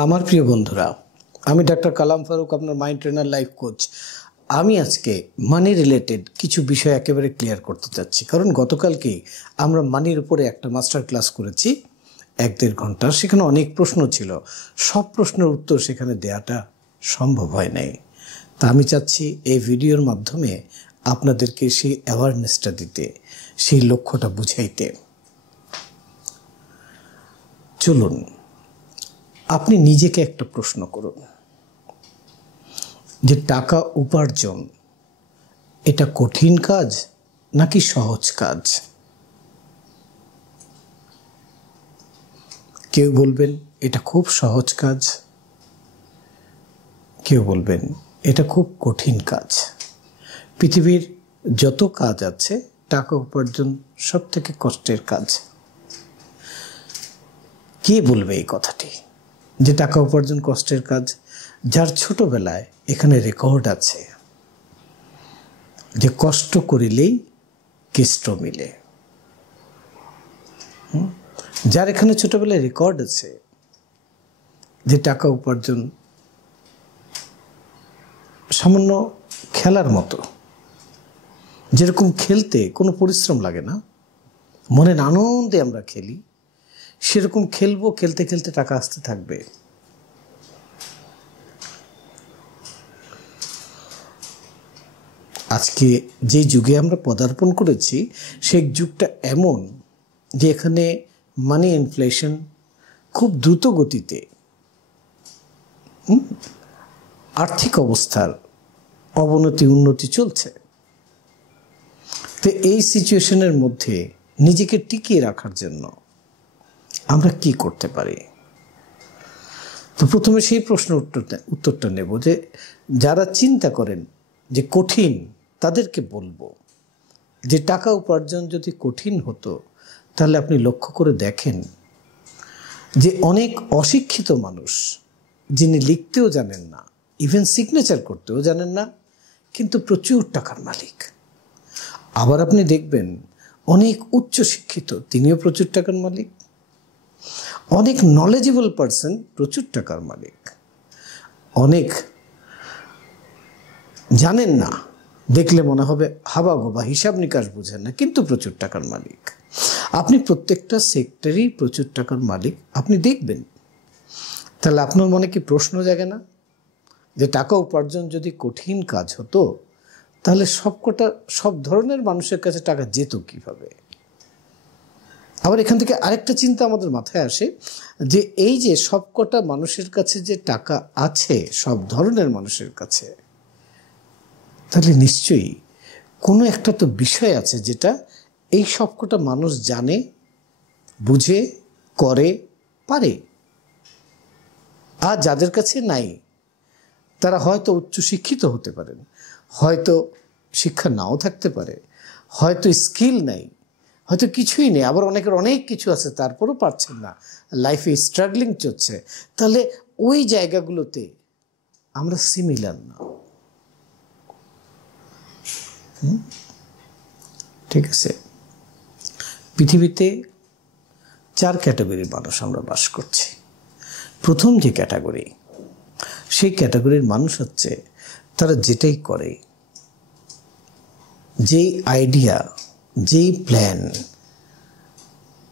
আমার প্রিয় বন্ধুরা, আমি ডাক্তার কালাম ফারুক, আপনার মাইন্ড ট্রেনার, লাইফ কোচ। আমি আজকে মানি রিলেটেড কিছু বিষয় একেবারে ক্লিয়ার করতে চাচ্ছি, কারণ গতকালকেই আমরা মানির উপরে একটা মাস্টার ক্লাস করেছি 1-1.5 ঘন্টা। সেখানে অনেক প্রশ্ন ছিল, সব প্রশ্নের উত্তর সেখানে দেওয়াটা সম্ভব হয় নাই। তা আমি চাচ্ছি এই ভিডিওর মাধ্যমে আপনাদেরকে সেই অ্যাওয়ারনেসটা দিতে, সেই লক্ষ্যটা বুঝাইতে। চলুন আপনি নিজেকে একটা প্রশ্ন করুন যে টাকা উপার্জন এটা কঠিন কাজ নাকি সহজ কাজ? কেউ বলবেন এটা খুব সহজ কাজ, কেউ বলবেন এটা খুব কঠিন কাজ। পৃথিবীর যত কাজ আছে টাকা উপার্জন সব থেকে কষ্টের কাজ। কে বলবে এই কথাটি যে টাকা উপার্জন কষ্টের কাজ? যার ছোটবেলায় এখানে রেকর্ড আছে যে কষ্ট করিলেই কেষ্ট মিলে। যার এখানে ছোটবেলায় রেকর্ড আছে যে টাকা উপার্জন সামান্য খেলার মতো, যেরকম খেলতে কোনো পরিশ্রম লাগে না, মনের আনন্দে আমরা খেলি, সেরকম খেলবো, খেলতে খেলতে টাকা আসতে থাকবে। আজকে যে যুগে আমরা পদার্পণ করেছি সেই যুগটা এমন যে এখানে মানি ইনফ্লেশন খুব দ্রুত গতিতে, আর্থিক অবস্থার অবনতি উন্নতি চলছে। তো এই সিচুয়েশনের মধ্যে নিজেকে টিকিয়ে রাখার জন্য আমরা কি করতে পারি? তো প্রথমে সেই প্রশ্নের উত্তরটা নেব যে যারা চিন্তা করেন যে কঠিন, তাদেরকে বলবো যে টাকা উপার্জন যদি কঠিন হতো তাহলে আপনি লক্ষ্য করে দেখেন যে অনেক অশিক্ষিত মানুষ, যিনি লিখতেও জানেন না, ইভেন সিগনেচার করতেও জানেন না, কিন্তু প্রচুর টাকার মালিক। আবার আপনি দেখবেন অনেক উচ্চ শিক্ষিত, তিনিও প্রচুর টাকার মালিক। অনেক নলেজেবল পারসন, প্রচুর টাকার মালিক। অনেক জানেন না, দেখলে মনে হবে হাবাগোবা, হিসাব নিকাশ বুঝেন না, কিন্তু প্রচুর টাকার মালিক। আপনি প্রত্যেকটা সেক্টরেই প্রচুর টাকার মালিক আপনি দেখবেন। তাহলে আপনার মনে কি প্রশ্ন জাগে না যে টাকা উপার্জন যদি কঠিন কাজ হতো তাহলে সব ধরনের মানুষের কাছে টাকা যেত কিভাবে? আবার এখান থেকে আরেকটা চিন্তা আমাদের মাথায় আসে যে এই যে সবকটা মানুষের কাছে যে টাকা আছে, সব ধরনের মানুষের কাছে, তাহলে নিশ্চয়ই কোনো একটা তো বিষয় আছে যেটা এই সবকটা মানুষ জানে, বুঝে, করে, পারে। আর যাদের কাছে নাই তারা হয়তো উচ্চশিক্ষিত হতে পারেন, হয়তো শিক্ষা নাও থাকতে পারে, হয়তো স্কিল নাই, হয়তো কিছুই নেই, আবার অনেকের অনেক কিছু আছে তারপরও পারছেন না, লাইফে স্ট্রাগলিং চলছে। তাহলে ওই জায়গাগুলোতে আমরা সিমিলার না। ঠিক আছে, পৃথিবীতে 4 ক্যাটাগরির মানুষ আমরা বাস করছি। প্রথম যে ক্যাটাগরি, সেই ক্যাটাগরির মানুষ হচ্ছে তারা যেটাই করে, যেই আইডিয়া, যেই প্ল্যান,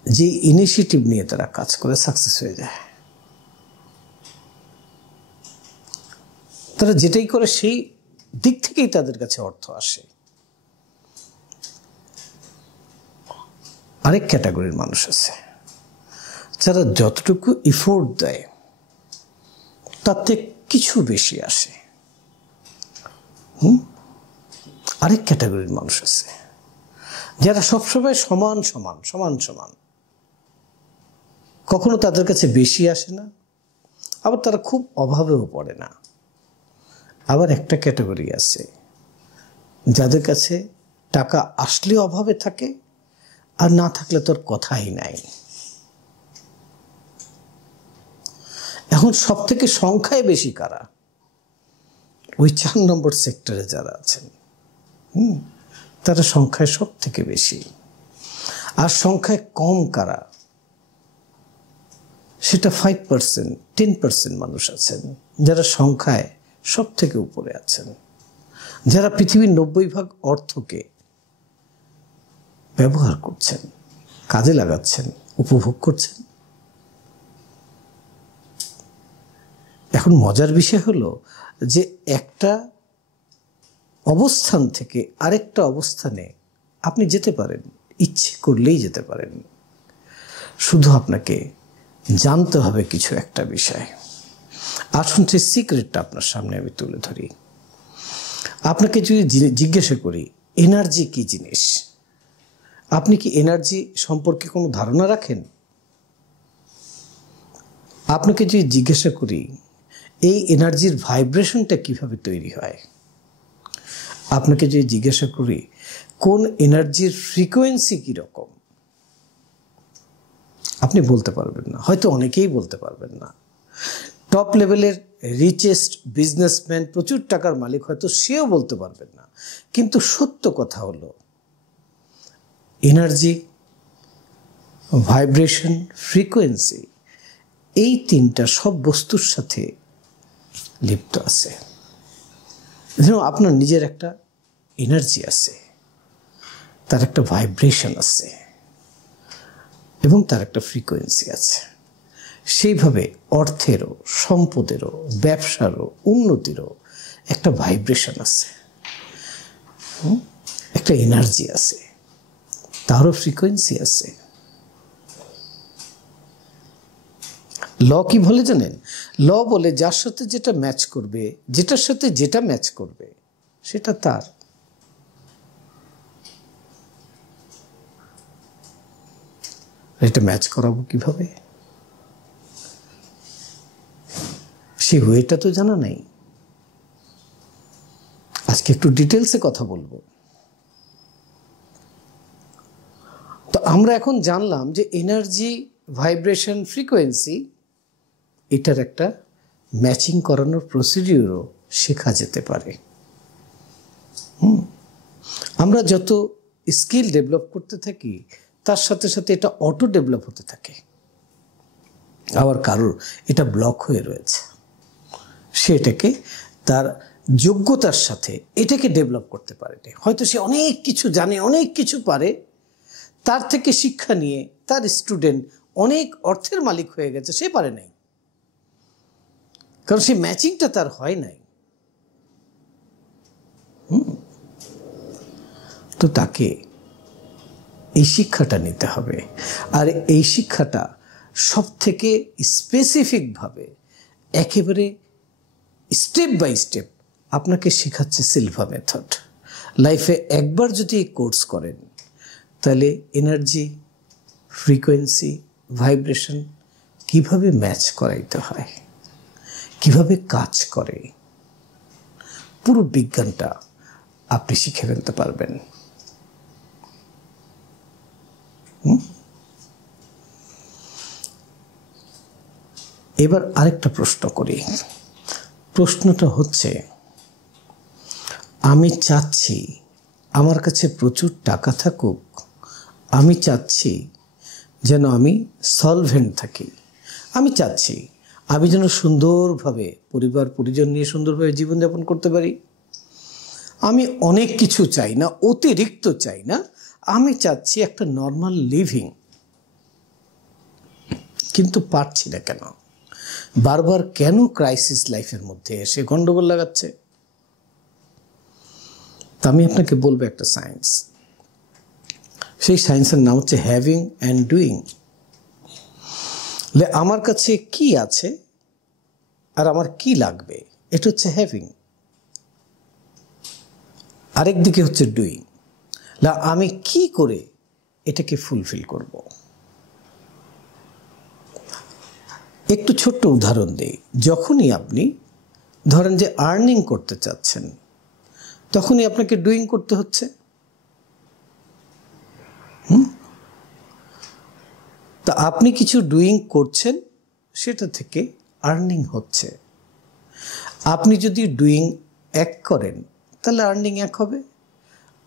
যেই ইনিশিয়েটিভ নিয়ে তারা কাজ করে সাকসেস হয়ে যায়। তারা যেটাই করে সেই দিক থেকেই তাদের কাছে অর্থ আসে। আরেক ক্যাটাগরির মানুষ আছে যারা যতটুকু এফোর্ট দেয় তাতে কিছু বেশি আসে। আরেক ক্যাটাগরির মানুষ আছে যারা সবসময় সমান সমান সমান সমান, কখনো তাদের কাছে বেশি আসে না, আবার তারা খুব অভাবেও পড়ে না। আবার একটা ক্যাটাগরি আছে যাদের কাছে টাকা আসলে অভাবে থাকে, আর না থাকলে তোর কথাই নাই। এখন সব থেকে সংখ্যায় বেশি কারা? ওই 4 নম্বর সেক্টরে যারা আছেন, তারা সংখ্যায় সব থেকে বেশি। আর সংখ্যায় কম কারা? সেটা 5%, 10% মানুষ আছেন যারা সংখ্যায় সব থেকে উপরে আছেন, যারা পৃথিবীর 90% অর্থকে ব্যবহার করছেন, কাজে লাগাচ্ছেন, উপভোগ করছেন। এখন মজার বিষয় হলো যে একটা অবস্থান থেকে আরেকটা অবস্থানে আপনি যেতে পারেন, ইচ্ছে করলেই যেতে পারেন। শুধু আপনাকে জানতে হবে কিছু একটা বিষয়। আসুন সেই সিক্রেটটা আপনার সামনে আমি তুলে ধরি। আপনাকে যদি জিজ্ঞাসা করি এনার্জি কি জিনিস, আপনি কি এনার্জি সম্পর্কে কোনো ধারণা রাখেন? আপনাকে যদি জিজ্ঞাসা করি এই এনার্জির ভাইব্রেশনটা কিভাবে তৈরি হয়, আপনাকে যদি জিজ্ঞাসা করি কোন এনার্জির ফ্রিকোয়েন্সি কীরকম, আপনি বলতে পারবেন না, হয়তো অনেকেই বলতে পারবেন না। টপ লেভেলের রিচেস্ট বিজনেসম্যান, প্রচুর টাকার মালিক, হয়তো সেও বলতে পারবেন না। কিন্তু সত্য কথা হলো এনার্জি, ভাইব্রেশন, ফ্রিকোয়েন্সি, এই তিনটা সব বস্তুর সাথে লিপ্ত আছে। যেন আপনার নিজের একটা এনার্জি আছে, তার একটা ভাইব্রেশন আছে এবং তার একটা ফ্রিকোয়েন্সি আছে। সেইভাবে অর্থেরও, সম্পদেরও, ব্যবসারও, উন্নতিরও একটা ভাইব্রেশন আছে, একটা এনার্জি আছে, তারও ফ্রিকোয়েন্সি আছে। ল কি বলে জানেন? ল বলে যার সাথে যেটা ম্যাচ করবে, যেটার সাথে যেটা ম্যাচ করবে সেটা তার। এটা ম্যাচ করাবো কিভাবে? সে ওয়েটা তো জানা নাই। আজকে একটু ডিটেলসে কথা বলবো। তো আমরা এখন জানলাম যে এনার্জি, ভাইব্রেশন, ফ্রিকোয়েন্সি, এটার একটা ম্যাচিং করানোর প্রসিডিউরও শেখা যেতে পারে। আমরা যত স্কিল ডেভেলপ করতে থাকি তার সাথে সাথে এটা অটো ডেভেলপ হতে থাকে। আবার কারোর এটা ব্লক হয়ে রয়েছে, সে এটাকে তার যোগ্যতার সাথে এটাকে ডেভেলপ করতে পারে। হয়তো সে অনেক কিছু জানে, অনেক কিছু পারে, তার থেকে শিক্ষা নিয়ে তার স্টুডেন্ট অনেক অর্থের মালিক হয়ে গেছে, সে পারে নাই, কারণ সে ম্যাচিংটা তার হয় নাই। তো তাকে এই শিক্ষাটা নিতে হবে। আর এই শিক্ষাটা সব থেকে স্পেসিফিকভাবে একেবারে স্টেপ বাই স্টেপ আপনাকে শেখাচ্ছে সিলভা মেথড। লাইফে একবার যদি এই কোর্স করেন তাহলে এনার্জি, ফ্রিকোয়েন্সি, ভাইব্রেশন কিভাবে ম্যাচ করাইতে হয়, কিভাবে কাজ করে, পুরো বিজ্ঞানটা আপনি শিখে ফেলতে পারবেন। এবার আরেকটা প্রশ্ন করি। প্রশ্নটা হচ্ছে, আমি চাচ্ছি আমার কাছে প্রচুর টাকা থাকুক, আমি চাচ্ছি যেন আমি সলভেন্ট থাকি, আমি চাচ্ছি আমি যেন সুন্দরভাবে পরিবার পরিজন নিয়ে সুন্দরভাবে জীবনযাপন করতে পারি। আমি অনেক কিছু চাই না, অতিরিক্ত চাই না, আমি চাচ্ছি একটা নর্মাল লিভিং। কিন্তু পারছি না কেন? বারবার কেন ক্রাইসিস লাইফের মধ্যে এসে গন্ডগোল লাগাচ্ছে? তা আমি আপনাকে বলবো একটা সায়েন্স। সেই সায়েন্সের নাম হচ্ছে হ্যাভিং অ্যান্ড ডুইং। আমার কাছে কি আছে আর আমার কি লাগবে, এটা হচ্ছে হ্যাভিং। আরেকদিকে হচ্ছে ডুইং, আমি কি করে এটাকে ফুলফিল করব। একটু ছোট্ট উদাহরণ দিই। যখনই আপনি ধরেন যে আর্নিং করতে চাচ্ছেন, তখনই আপনাকে ডুইং করতে হচ্ছে। তা আপনি কিছু ডুইং করছেন, সেটা থেকে আর্নিং হচ্ছে। আপনি যদি ডুইং 1 করেন তাহলে আর্নিং 1 হবে।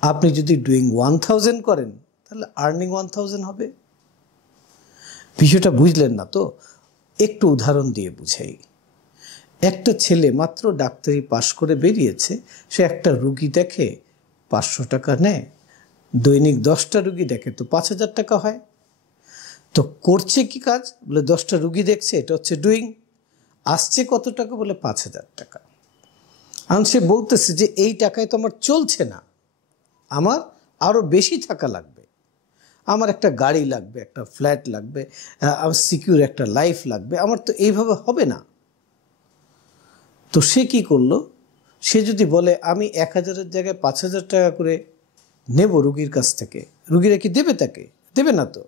আপনি যদি ডুইং 1000 করেন তাহলে আর্নিং 1000 হবে। বিষয়টা বুঝলেন না তো? একটু উদাহরণ দিয়ে বুঝাই। একটা ছেলে মাত্র ডাক্তারি পাশ করে বেরিয়েছে, সে একটা রুগী দেখে 500 টাকা নেয়, দৈনিক 10টা রুগী দেখে তো 5000 টাকা হয়। তো করছে কি কাজ? বলে 10টা রুগী দেখছে, এটা হচ্ছে ডুইং। আসছে কত টাকা? বলে 5000 টাকা। এখন সে বলতেছে যে এই টাকায় তো আমার চলছে না, আমার আরও বেশি টাকা লাগবে, আমার একটা গাড়ি লাগবে, একটা ফ্ল্যাট লাগবে, আমার সিকিউর একটা লাইফ লাগবে, আমার তো এইভাবে হবে না। তো সে কি করলো? সে যদি বলে আমি 1000-এর জায়গায় 5000 টাকা করে নেব রুগীর কাছ থেকে, রুগীরা কি দেবে? তাকে দেবে না তো।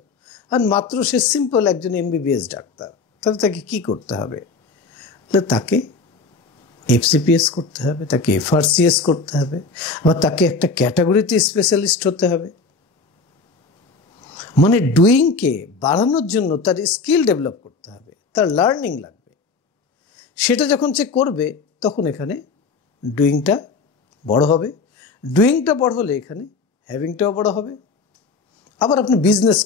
আর মাত্র সে সিম্পল একজন MBBS ডাক্তার, তাহলে তাকে কি করতে হবে? তাকে FCPS করতে হবে, তাকে FRCS করতে হবে, বা তাকে একটা ক্যাটাগরিতে স্পেশালিস্ট হতে হবে। মানে ডুইংকে বাড়ানোর জন্য তার স্কিল ডেভেলপ করতে হবে, তার লার্নিং লাগবে। সেটা যখন সে করবে তখন এখানে ডুইংটা বড় হবে। ডুইংটা বড় হলে এখানে হ্যাভিংটাও বড় হবে। আবার আপনি বিজনেস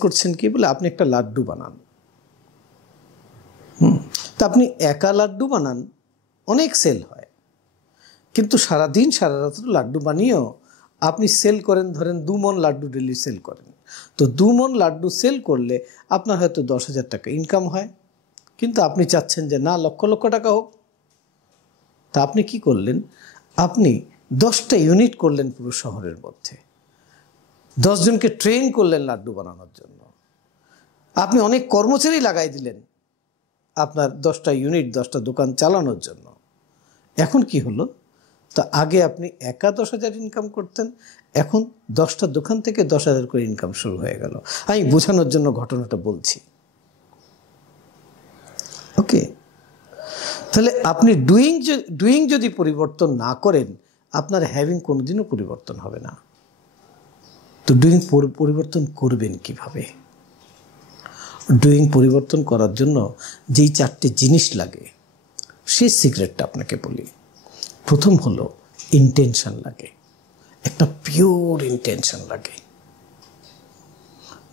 করছেন, কি বলে? আপনি একটা লাড্ডু বানান। তা আপনি একা লাড্ডু বানান, অনেক সেল হয়, কিন্তু সারাদিন সারা রাত লাড্ডু বানিয়েও আপনি সেল করেন, ধরেন 2 মণ লাড্ডু ডেলি সেল করেন। তো 2 মণ লাড্ডু সেল করলে আপনার হয়তো 10,000 টাকা ইনকাম হয়, কিন্তু আপনি চাচ্ছেন যে না, লক্ষ লক্ষ টাকা হোক। তা আপনি কি করলেন? আপনি 10টা ইউনিট করলেন পুরো শহরের মধ্যে, 10 জনকে ট্রেন করলেন লাড্ডু বানানোর জন্য, আপনি অনেক কর্মচারী লাগাই দিলেন আপনার 10টা ইউনিট, 10টা দোকান চালানোর জন্য। এখন কি হলো? তা আগে আপনি একা 10,000 ইনকাম করতেন, এখন 10টা দোকান থেকে 10,000 করে ইনকাম শুরু হয়ে গেল। আমি বোঝানোর জন্য ঘটনাটা বলছি। ওকে, তাহলে আপনি ডুইং যদি পরিবর্তন না করেন, আপনার হ্যাভিং কোনোদিনও পরিবর্তন হবে না। তো ডুইং পরিবর্তন করবেন কিভাবে? ডুইং পরিবর্তন করার জন্য যেই 4টে জিনিস লাগে, সেই সিক্রেটটা আপনাকে বলি। প্রথম হলো ইন্টেনশন লাগে, একটা পিওর ইন্টেনশন লাগে।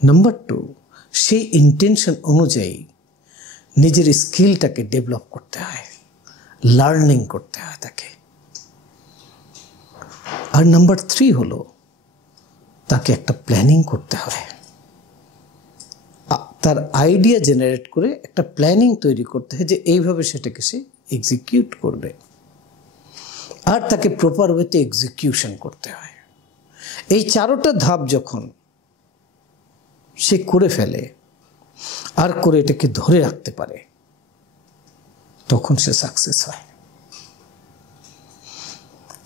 নাম্বার 2, সেই ইন্টেনশন অনুযায়ী নিজের স্কিলটাকে ডেভেলপ করতে হয়, লার্নিং করতে হয় তাকে। আর নাম্বার 3 হলো তাকে একটা প্ল্যানিং করতে হবে, তার আইডিয়া জেনারেট করে একটা প্ল্যানিং তৈরি করতে হয় যে এইভাবে সেটাকে সে এক্সিকিউট করবে, আর তাকে প্রপার ওয়েতে এক্সিকিউশন করতে হয়। এই 4টা ধাপ যখন সে করে ফেলে আর করে এটাকে ধরে রাখতে পারে, তখন সে সাকসেস হয়।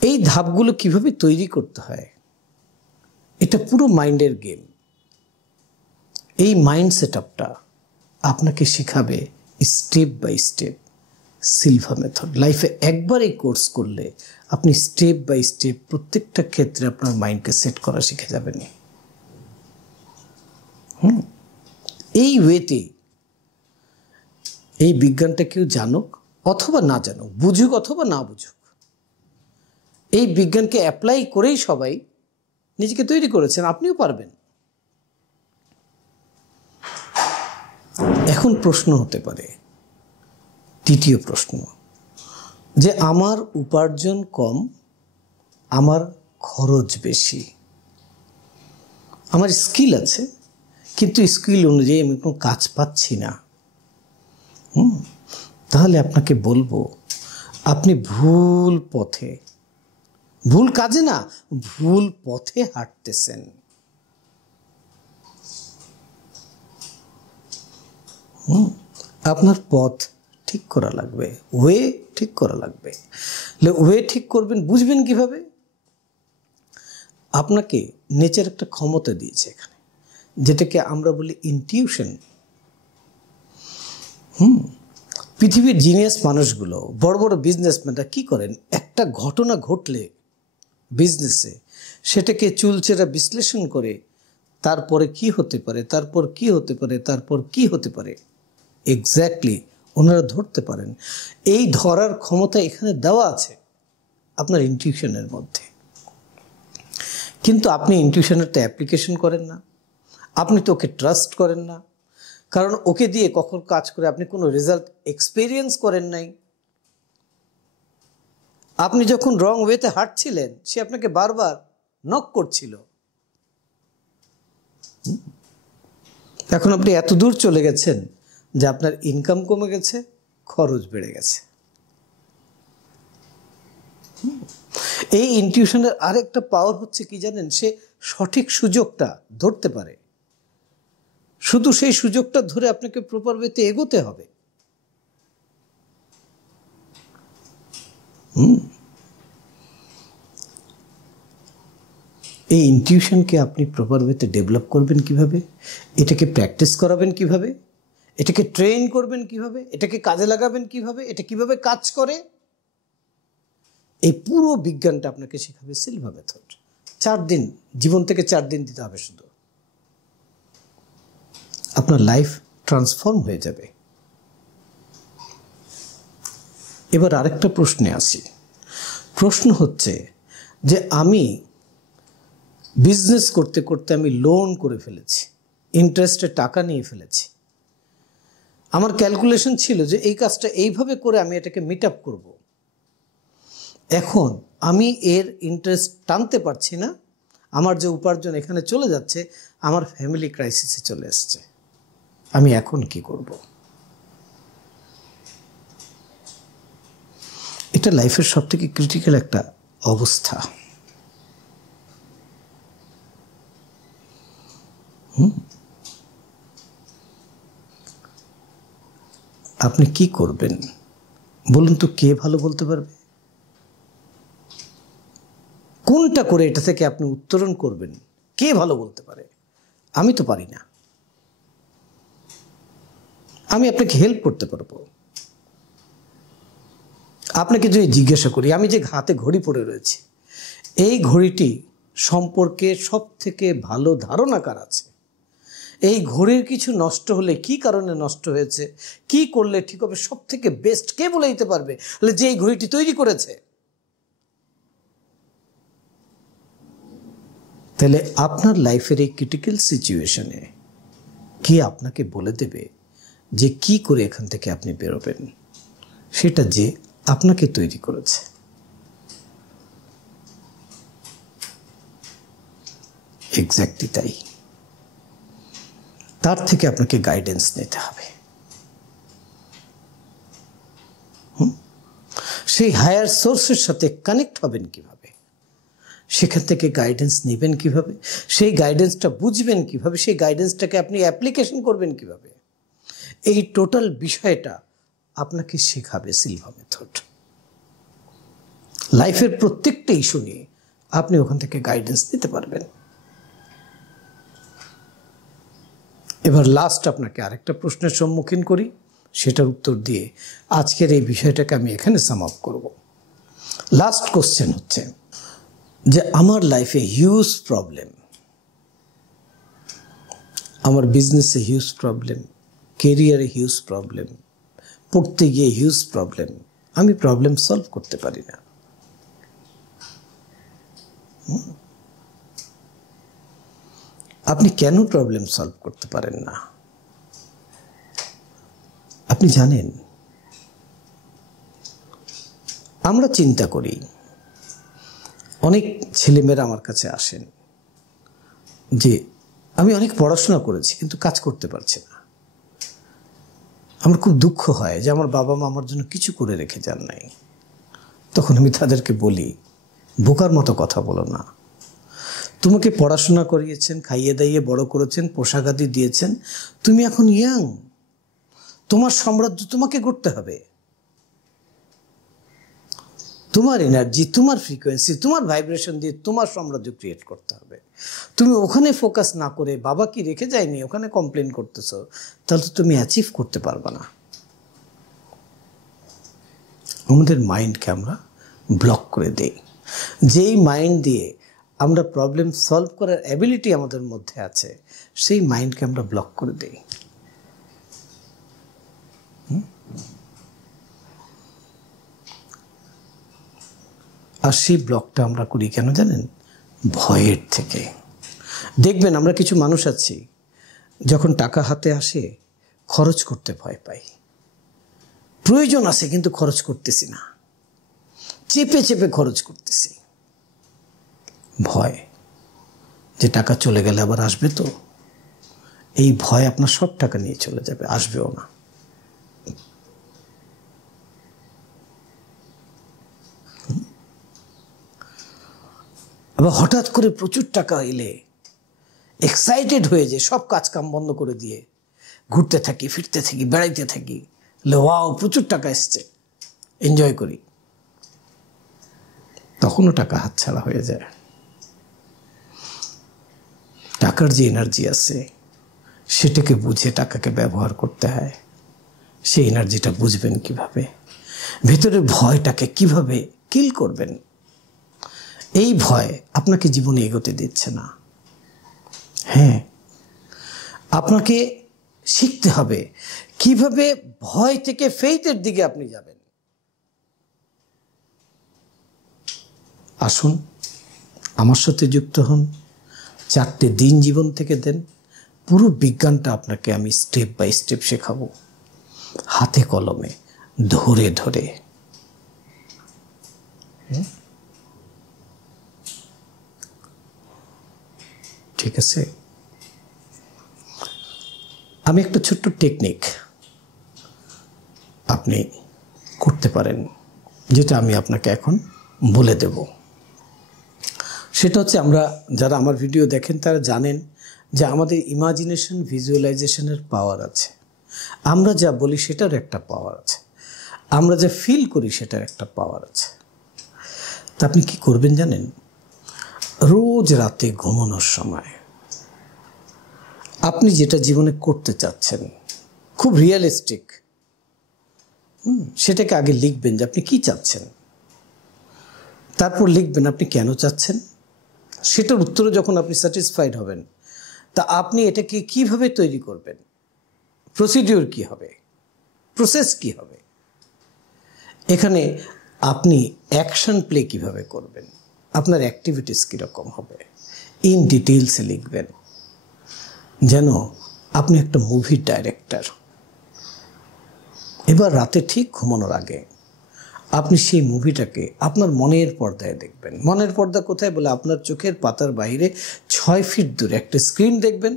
এই ধাপগুলো কিভাবে তৈরি করতে হয়, এটা পুরো মাইন্ডের গেম। এই মাইন্ড সেটআপটা আপনাকে শেখাবে step by step Silva method. লাইফে একবার এই কোর্স করলে আপনি স্টেপ বাই স্টেপ প্রত্যেকটা ক্ষেত্রে আপনার মাইন্ডকে সেট করা শিখে যাবেন। এই ওয়েতে এই বিজ্ঞানটা কেউ জানুক অথবা না জানুক, বুঝুক অথবা না বুঝুক, এই বিজ্ঞানকে অ্যাপ্লাই করেই সবাই নিজেকে তৈরি করেছেন। আপনিও পারবেন। এখন প্রশ্ন হতে পারে, তৃতীয় প্রশ্ন, যে আমার উপার্জন কম, আমার খরচ বেশি, আমার স্কিল আছে কিন্তু স্কিল অনুযায়ী আমি কোনো কাজ পাচ্ছি না। তাহলে আপনাকে বলবো, আপনি ভুল পথে, ভুল কাজে না, ভুল পথে হাঁটতেছেন। আপনার পথ ঠিক করা লাগবে, ওয়ে ঠিক করা লাগবে। ওয়ে ঠিক করবেন, বুঝবেন কিভাবে? আপনাকে নেচার একটা ক্ষমতা দিয়েছে এখানে, যেটাকে আমরা বলি ইনটিউশন। পৃথিবীর জিনিয়াস মানুষগুলো, বড় বড় বিজনেসম্যানরা কি করেন? একটা ঘটনা ঘটলে বিজনেসে সেটাকে চুলচেরা বিশ্লেষণ করে তারপরে কি হতে পারে, তারপর কি হতে পারে, তারপর কি হতে পারে, এক্স্যাক্টলি ওনারা ধরতে পারেন। এই ধরার ক্ষমতা এখানে দেওয়া আছে আপনার ইনটিউশনের মধ্যে। কিন্তু আপনি ইনটিউশনেরটা অ্যাপ্লিকেশন করেন না, আপনি তো ওকে ট্রাস্ট করেন না, কারণ ওকে দিয়ে কখন কাজ করে আপনি কোনো রেজাল্ট এক্সপেরিয়েন্স করেন নাই। আপনি যখন রং ওয়েতে হাঁটছিলেন সে আপনাকে বারবার নক করছিল। এখন আপনি এত দূর চলে গেছেন যে আপনার ইনকাম কমে গেছে, খরচ বেড়ে গেছে। এই ইনটিউশনের আরেকটা পাওয়ার হচ্ছে কি জানেন, সে সঠিক সুযোগটা ধরতে পারে। শুধু সেই সুযোগটা ধরে আপনাকে প্রপার ওয়েতে এগোতে হবে। এই ইনটিউশনকে আপনি প্রপার ওয়েতে ডেভেলপ করবেন কিভাবে, এটাকে প্র্যাকটিস করাবেন কিভাবে, এটাকে ট্রেন করবেন কিভাবে, এটাকে কাজে লাগাবেন কিভাবে, এটা কিভাবে কাজ করে, এই পুরো বিজ্ঞানটা আপনাকে শেখাবে সিলভা মেথড। 4 দিন, জীবন থেকে 4 দিন দিতে হবে শুধু, আপনার লাইফ ট্রান্সফর্ম হয়ে যাবে। এবার আরেকটা প্রশ্নে আসি। প্রশ্ন হচ্ছে যে আমি বিজনেস করতে করতে আমি লোন করে ফেলেছি, ইন্টারেস্টে টাকা নিয়ে ফেলেছি। আমার ক্যালকুলেশন ছিল যে এই কাজটা এইভাবে করে আমি এটাকে মিট আপ করব। এখন আমি এর ইন্টারেস্ট টানতে পারছি না, আমার যে উপার্জন এখানে চলে যাচ্ছে, আমার ফ্যামিলি ক্রাইসিসে চলে আসছে। আমি এখন কি করব? এটা লাইফের সবথেকে ক্রিটিক্যাল একটা অবস্থা। আপনি কি করবেন বলুন তো? কে ভালো বলতে পারবে? কোনটা করে এটা থেকে আপনি উত্তরণ করবেন কে ভালো বলতে পারে? আমি তো পারি না। আমি আপনাকে হেল্প করতে পারবো। আপনাকে যদি জিজ্ঞাসা করি, আমি যে হাতে ঘড়ি পরে রয়েছে, এই ঘড়িটি সম্পর্কে সব থেকে ভালো ধারণা কার আছে? এই ঘড়ির কিছু নষ্ট হলে কি কারণে নষ্ট হয়েছে, কি করলে ঠিক হবে, সব থেকে বেস্ট কে বলে দিতে পারবে? যে এই ঘড়িটি তৈরি করেছে। তাহলে আপনার লাইফের এই ক্রিটিক্যাল সিচুয়েশনে কে আপনাকে বলে দেবে যে কি করে এখান থেকে আপনি বেরোবেন? সেটা যে আপনাকে তৈরি করেছে। এক্স্যাক্টলি তাই। তার থেকে আপনাকে গাইডেন্স নিতে হবে। সেই হায়ার সোর্সের সাথে কানেক্ট হবেন কিভাবে, সেখান থেকে গাইডেন্স নেবেন কিভাবে, সেই গাইডেন্সটা বুঝবেন কিভাবে, সেই গাইডেন্সটাকে আপনি অ্যাপ্লিকেশন করবেন কিভাবে, এই টোটাল বিষয়টা আপনাকে শেখাবে সিলভা মেথড। লাইফের প্রত্যেকটা ইস্যু নিয়ে আপনি ওখান থেকে গাইডেন্স নিতে পারবেন। এবার লাস্ট আপনাকে আরেকটা প্রশ্নের সম্মুখীন করি, সেটার উত্তর দিয়ে আজকের এই বিষয়টাকে আমি এখানে সাম আপ করব। লাস্ট কোশ্চেন হচ্ছে যে আমার লাইফে হিউজ প্রবলেম, আমার বিজনেসে হিউজ প্রবলেম, কেরিয়ারে হিউজ প্রবলেম, পড়তে গিয়ে হিউজ প্রবলেম, আমি প্রবলেম সলভ করতে পারি না। আপনি কেন প্রবলেম সলভ করতে পারেন না? আপনি জানেন, আমরা চিন্তা করি, অনেক ছেলেমেয়েরা আমার কাছে আসেন যে আমি অনেক পড়াশোনা করেছি কিন্তু কাজ করতে পারছি না। আমার খুব দুঃখ হয় যে আমার বাবা মা আমার জন্য কিছু করে রেখে যান নাই। তখন আমি তাদেরকে বলি, বোকার মতো কথা বলো না। তোমাকে পড়াশোনা করিয়েছেন, খাইয়ে দাইয়ে বড় করেছেন, পোশাক আদি দিয়েছেন, তুমি এখন ইয়াং, তোমার সাম্রাজ্য তোমাকে গড়তে হবে। তোমার এনার্জি, তোমার ফ্রিকোয়েন্সি, তোমার ভাইব্রেশন দিয়ে তোমার সাম্রাজ্য ক্রিয়েট করতে হবে। তুমি ওখানে ফোকাস না করে বাবা কি রেখে যায়নি ওখানে কমপ্লেন করতেছো, তাহলে তুমি অ্যাচিভ করতে পারবে না। আমাদের মাইন্ডকে আমরা ব্লক করে দেই। যেই মাইন্ড দিয়ে আমরা প্রবলেম সলভ করার অ্যাবিলিটি আমাদের মধ্যে আছে, সেই মাইন্ডকে আমরা ব্লক করে দেই। আর সেই ব্লকটা আমরা করি কেন জানেন? ভয়ের থেকে। দেখবেন আমরা কিছু মানুষ আছি, যখন টাকা হাতে আসে খরচ করতে ভয় পাই। প্রয়োজন আছে কিন্তু খরচ করতেছি না, চেপে চেপে খরচ করতেছি। ভয় যে টাকা চলে গেলে আবার আসবে তো, এই ভয় আপনার সব টাকা নিয়ে চলে যাবে, আসবেও না। আবার হঠাৎ করে প্রচুর টাকা এলে এক্সাইটেড হয়ে যায়, সব কাজ কাম বন্ধ করে দিয়ে ঘুরতে থাকি, ফিরতে থাকি, বেড়াইতে থাকি, ওয়াও প্রচুর টাকা এসছে, এনজয় করি। তখনও টাকা হাতছাড়া হয়ে যায়। টাকার যে এনার্জি আছে সেটাকে বুঝে টাকাকে ব্যবহার করতে হয়। সেই এনার্জিটা বুঝবেন কিভাবে, ভেতরের ভয়টাকে কিভাবে কিল করবেন। এই ভয় আপনাকে জীবনে এগোতে দিচ্ছে না। হ্যাঁ, আপনাকে শিখতে হবে কিভাবে ভয় থেকে ফেইথের দিকে আপনি যাবেন। আসুন আমার সাথে যুক্ত হন, 4টে দিন জীবন থেকে দেন। পুরো বিজ্ঞানটা আপনাকে আমি স্টেপ বাই স্টেপ শেখাবো, হাতে কলমে, ধরে ধরে। ঠিক আছে? আমি একটা ছোট্ট টেকনিক আপনি করতে পারেন, যেটা আমি আপনাকে এখন বলে দেব। সেটা হচ্ছে, আমরা যারা আমার ভিডিও দেখেন তারা জানেন যে আমাদের ইমাজিনেশন, ভিজুয়ালাইজেশনের পাওয়ার আছে। আমরা যা বলি সেটার একটা পাওয়ার আছে, আমরা যা ফিল করি সেটার একটা পাওয়ার আছে। তা আপনি কি করবেন জানেন? রোজ রাতে ঘুমানোর সময় আপনি যেটা জীবনে করতে চাচ্ছেন, খুব রিয়েলিস্টিক, সেটাকে আগে লিখবেন যে আপনি কি চাচ্ছেন। তারপর লিখবেন আপনি কেন চাচ্ছেন। সেটার উত্তরে যখন আপনি স্যাটিসফাইড হবেন, তা আপনি এটাকে কিভাবে তৈরি করবেন, প্রসিডিউর কি হবে, প্রসেস কি হবে, এখানে আপনি অ্যাকশন প্লে কিভাবে করবেন, আপনার অ্যাক্টিভিটিস কীরকম হবে, ইন ডিটেলসে লিখবেন, যেন আপনি একটা মুভির ডাইরেক্টর। এবার রাতে ঠিক ঘুমানোর আগে আপনি সেই মুভিটাকে আপনার মনের পর্দায় দেখবেন। মনের পর্দা কোথায় বলে, আপনার চোখের পাতার বাইরে 6 ফিট দূরে একটা স্ক্রিন দেখবেন।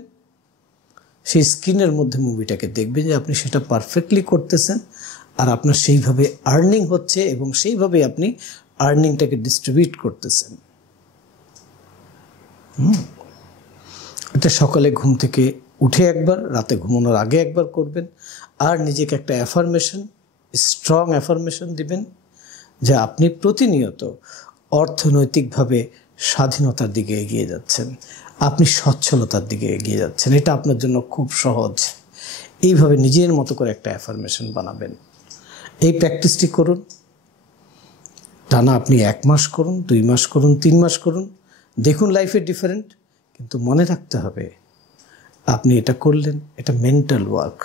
সেই স্ক্রিনের মধ্যে মুভিটাকে দেখবেন যে আপনি সেটা পারফেক্টলি করতেছেন, আর আপনার সেইভাবে আর্নিং হচ্ছে এবং সেইভাবে আপনি আর্নিংটাকে ডিস্ট্রিবিউট করতেছেন। এটা সকালে ঘুম থেকে উঠে একবার, রাতে ঘুমানোর আগে একবার করবেন। আর নিজেকে একটা অ্যাফার্মেশন, স্ট্রং অ্যাফার্মেশন দিবেন যে আপনি প্রতিনিয়ত অর্থনৈতিকভাবে স্বাধীনতার দিকে এগিয়ে যাচ্ছেন, আপনি সচ্ছলতার দিকে এগিয়ে যাচ্ছেন। এটা আপনার জন্য খুব সহজ। এইভাবে নিজের মতো করে একটা অ্যাফার্মেশন বানাবেন। এই প্র্যাকটিসটি করুন, টানা আপনি 1 মাস করুন, 2 মাস করুন, 3 মাস করুন, দেখুন লাইফে ডিফারেন্ট। কিন্তু মনে রাখতে হবে, আপনি এটা করলেন, এটা মেন্টাল ওয়ার্ক,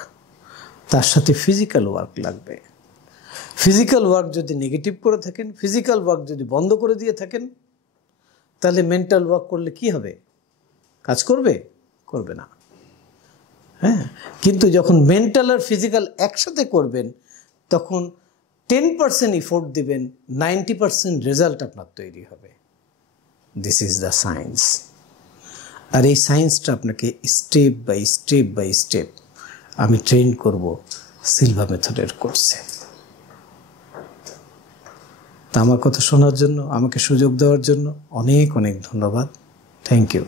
তার সাথে ফিজিক্যাল ওয়ার্ক লাগবে। ফিজিক্যাল ওয়ার্ক যদি নেগেটিভ করে থাকেন, ফিজিক্যাল ওয়ার্ক যদি বন্ধ করে দিয়ে থাকেন, তাহলে মেন্টাল ওয়ার্ক করলে কি হবে? কাজ করবে? করবে না। হ্যাঁ, কিন্তু যখন মেন্টাল আর ফিজিক্যাল একসাথে করবেন, তখন 10% এফোর্ট দিবেন, 90% রেজাল্ট আপনার তৈরি হবে। This is the science. আর এই সায়েন্সটা আপনাকে step by step by step আমি ট্রেন করব সিলভা মেথডের কোর্সে। তা আমার কথা শোনার জন্য, আমাকে সুযোগ দেওয়ার জন্য অনেক অনেক ধন্যবাদ। Thank you.